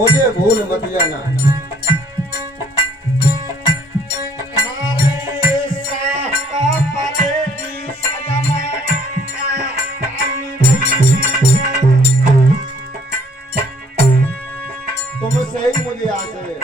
मुझे भूल मत जाना। तुमसे ही मुझे आस है।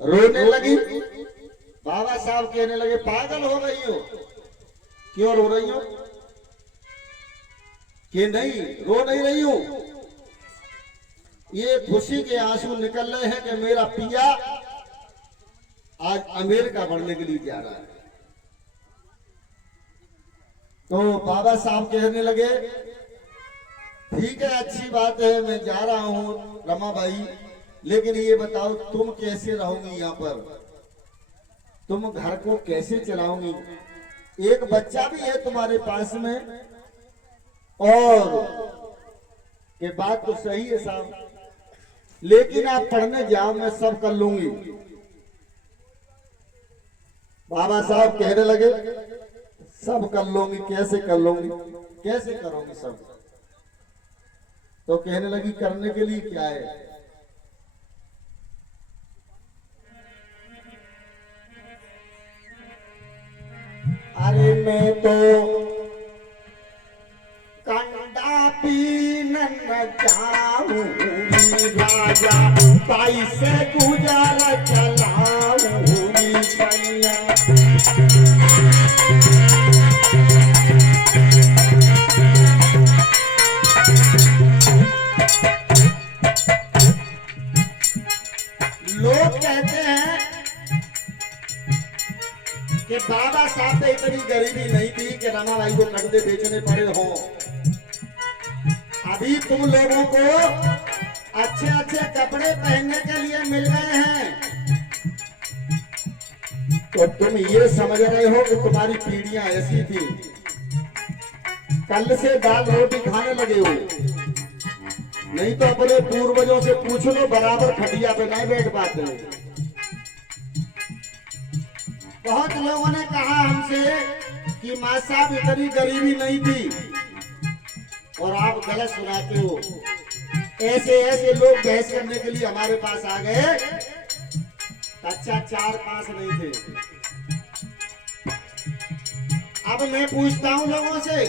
रोने लगी। बाबा साहब कहने लगे पागल हो गई हो, क्यों रो रही हो? कि नहीं रो नहीं रही हूं, ये खुशी के आंसू निकल रहे हैं कि मेरा पिया आज अमेरिका बढ़ने के लिए जा रहा है। तो बाबा साहब कहने लगे ठीक है, अच्छी बात है, मैं जा रहा हूं रमा भाई, लेकिन ये बताओ तुम कैसे रहोगी यहाँ पर, तुम घर को कैसे चलाओगी? एक बच्चा भी है तुम्हारे पास में, और ये बात तो सही है साहब, लेकिन आप पढ़ने जाओ, मैं सब कर लूंगी। बाबा साहब कहने लगे सब कर लूंगी, कैसे कर लूंगी, कैसे करोगी सब? तो कहने लगी करने के लिए क्या है? अरे मैं तो कंडा पीन न जाऊंगी राजा, बाई से गुजर चलाऊंगी सैया। लोग कहते हैं कि बाबा साहब पे इतनी गरीबी नहीं थी कि रमा भाई को कंडे बेचने पड़े हो। अभी तुम लोगों को अच्छे अच्छे कपड़े पहनने के लिए मिल गए हैं, तो तुम ये समझ रहे हो कि तुम्हारी पीढ़ियां ऐसी थी, कल से दाल रोटी खाने लगे हो। नहीं तो अपने पूर्वजों से पूछ लो, बराबर खटिया पे नहीं बैठ पाते। बहुत लोगों ने कहा हमसे कि माँ साहब इतनी गरीबी नहीं थी, और आप गलत सुनाते हो। ऐसे ऐसे लोग बहस करने के लिए हमारे पास आ गए, अच्छा 4-5 नहीं थे। अब मैं पूछता हूं लोगों से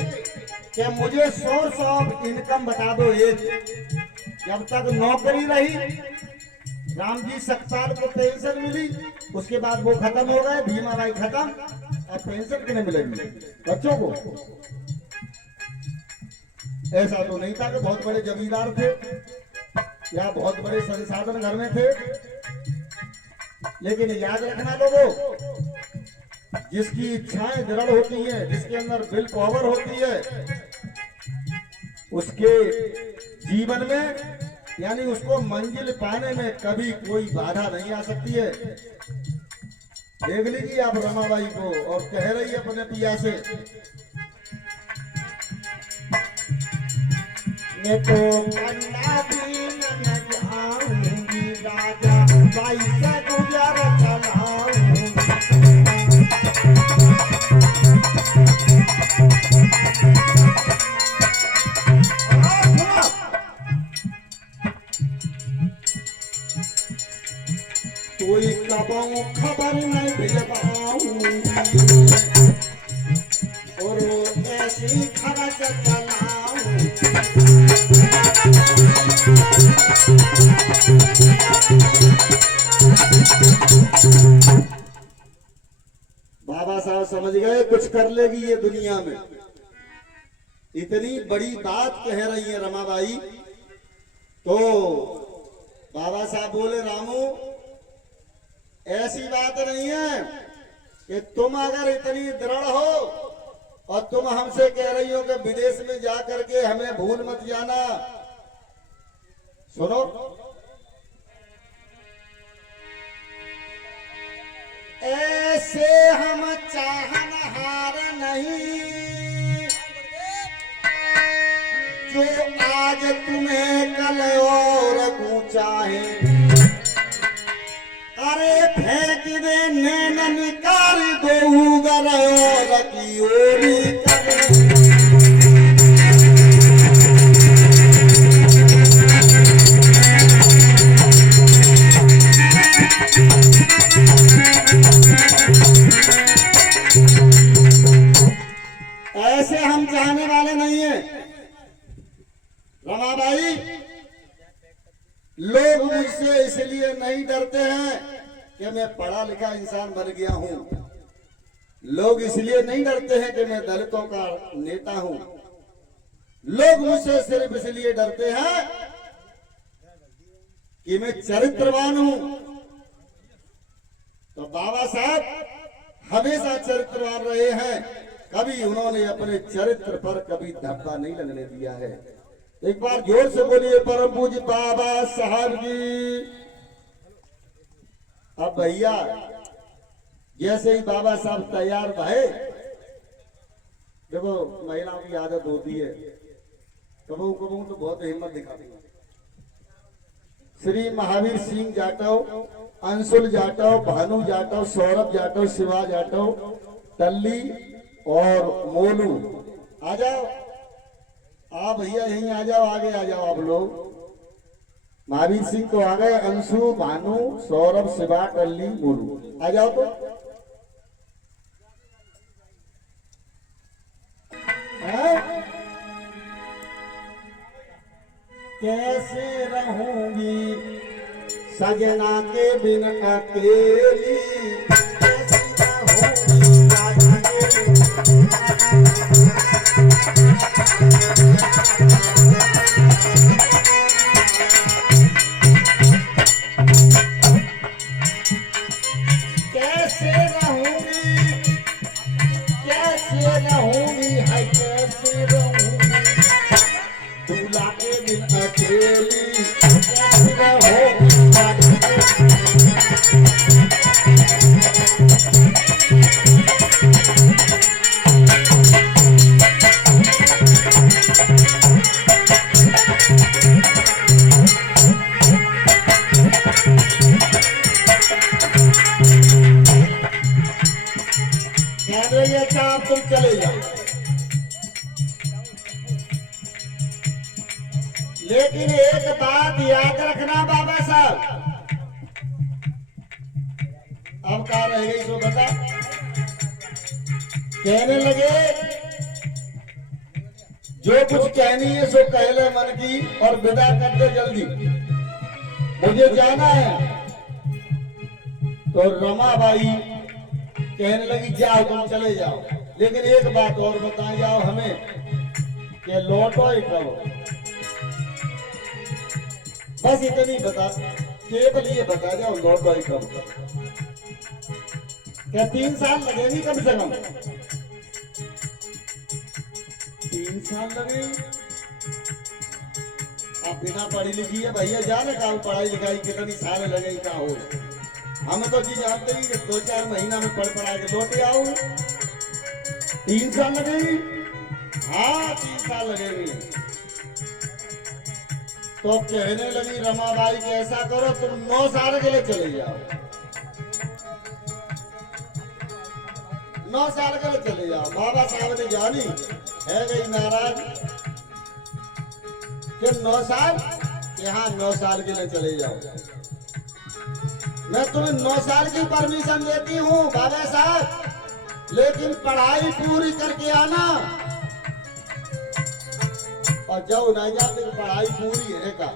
कि मुझे सोर्स ऑफ इनकम बता दो एक। जब तक नौकरी रही, राम जी सकपाल को पेंशन मिली, उसके बाद वो खत्म हो गए, भीमा भाई खत्म, अब पेंशन किन्हें मिलेगी? बच्चों को। ऐसा तो नहीं था कि बहुत बड़े जमींदार थे या बहुत बड़े संसाधन घर में थे, लेकिन याद रखना लोगों, जिसकी इच्छाएं दृढ़ होती हैं, जिसके अंदर विल पावर होती है, उसके जीवन में यानी उसको मंजिल पाने में कभी कोई बाधा नहीं आ सकती है। देख लीजिए आप रमाबाई को, और कह रही है अपने पिया से, मैं तो कंडा पीन न जाऊंगी राजा, बाई से गुजर चलाऊंगी। कोई कबों खबर नहीं भेजवाऊंगी, और ऐसी खर्च चलाऊंगी। कुछ कर लेगी ये दुनिया में। इतनी बड़ी बात कह रही है रमाबाई। तो बाबा साहब बोले रामू ऐसी बात नहीं है कि तुम अगर इतनी दृढ़ हो और तुम हमसे कह रही हो कि विदेश में जा करके हमें भूल मत जाना। सुनो, ऐसे हम चाहनहार नहीं जो आज तुम्हें कल और चाहे। अरे फेंक दे नैन निकाल दो गर और की ओरी करे। ऐसे हम चाहने वाले नहीं हैं रमाबाई। लोग मुझसे इसलिए नहीं डरते हैं कि मैं पढ़ा लिखा इंसान बन गया हूं। लोग इसलिए नहीं डरते हैं कि मैं दलितों का नेता हूं। लोग मुझसे सिर्फ इसलिए डरते हैं कि मैं चरित्रवान हूं। तो बाबा साहब हमेशा चरित्रवान रहे हैं। कभी उन्होंने अपने चरित्र पर कभी धब्बा नहीं लगने दिया है। एक बार जोर से बोलिए परम पूज्य बाबा साहब की। अब भैया जैसे ही बाबा साहब तैयार भये, देखो महिलाओं की आदत होती है कबू कबू तो बहुत हिम्मत दिखाती है। श्री महावीर सिंह जाटव, अंशुल जाटव, भानु जाटव, सौरभ जाटव, शिवा जाटव, टल्ली और मोलू आ जाओ। आप भैया यहीं आ जाओ, आगे आ जाओ आप लोग। महावीर सिंह तो आ गए, अंशु, भानु, सौरभ, शिवा, टल्ली, मोलू आ जाओ। तो कैसे रहूंगी सजना के बिन अकेली, कैसे रहूंगी राजा के बिन। कैसे रहूंगी है कैसे रहूंगी दूल्हा के बिन अकेली, कैसे रहूंगी। आप तुम चले जाओ, लेकिन एक बात याद रखना बाबा साहब। अब क्या रह गई सो बता। कहने लगे जो कुछ कहनी है सो कह ले मन की और विदा कर दे जल्दी, मुझे जाना है। तो रमाबाई कहने लगी जाओ तुम चले जाओ, लेकिन एक बात और बता जाओ हमें कि लौटो ही करो। बस इतनी बता, केवल ये बता जाओ लौटो ही कब। क्या 3 साल लगेंगे कम से कम? 3 साल लगेंगे? आप बिना पढ़ी लिखी है भैया जाने का पढ़ाई लिखाई कितनी साल लगेगी क्या हो। हम तो जी जानते ही कि 2-4 महीना में पढ़ पढ़ा के लौटे आओ। 3 साल लगेगी? हाँ 3 साल लगेगी। तो कहने लगी रमाबाई कि ऐसा करो तुम 9 साल के लिए चले जाओ। 9 साल के लिए चले जाओ। बाबा साहब ने जानी है गई नाराज कि 9 साल, यहाँ 9 साल के लिए चले जाओ। मैं तुम्हें 9 साल की परमिशन देती हूँ बाबा साहब, लेकिन पढ़ाई पूरी करके आना। और जाओ नहीं जाते पढ़ाई पूरी है का।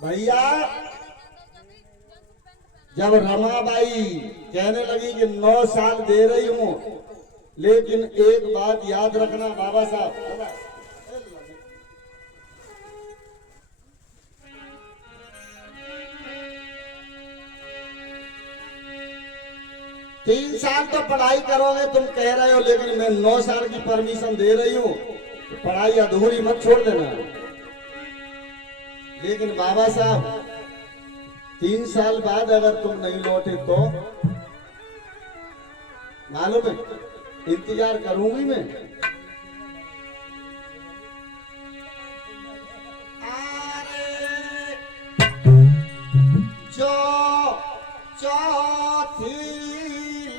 भैया जब रमाबाई कहने लगी कि 9 साल दे रही हूं, लेकिन एक बात याद रखना बाबा साहब, 3 साल तो पढ़ाई करोगे तुम कह रहे हो, लेकिन मैं 9 साल की परमिशन दे रही हूं, तो पढ़ाई अधूरी मत छोड़ देना। लेकिन बाबा साहब 3 साल बाद अगर तुम नहीं लौटे तो मालूम है इंतजार करूंगी मैं। जो चौथी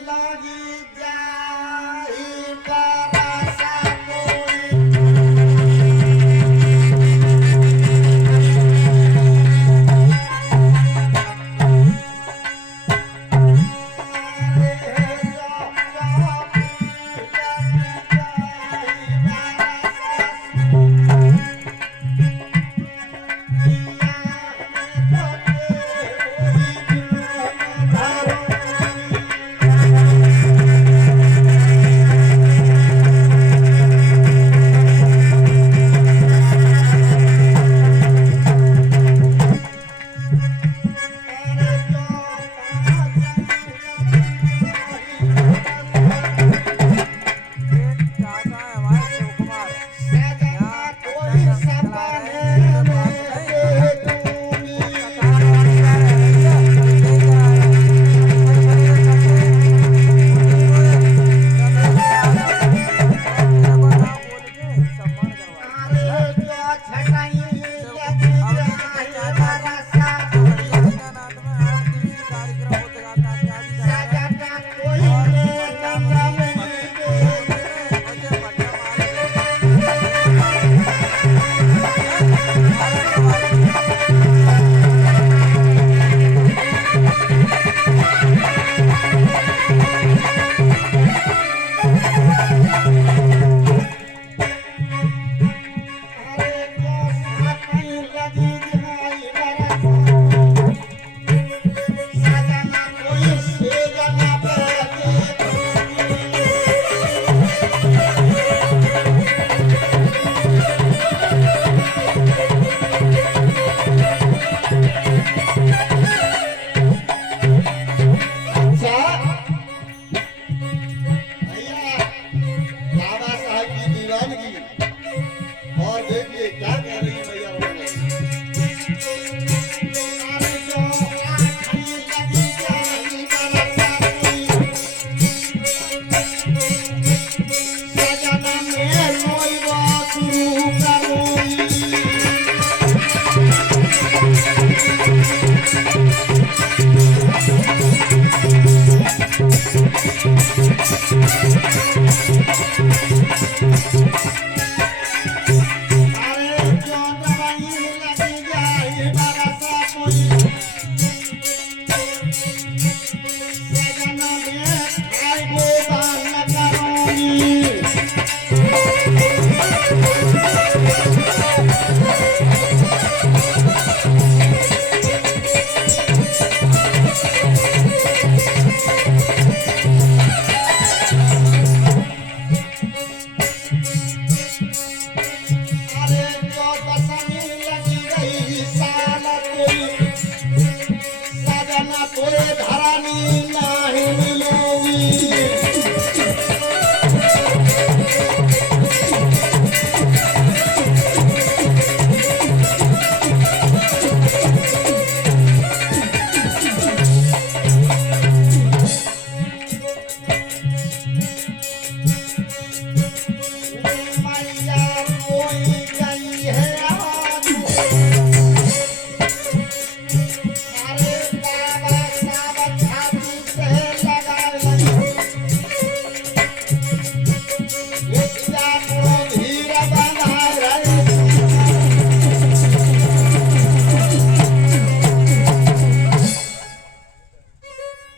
लगी जाई बरसा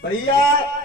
भैया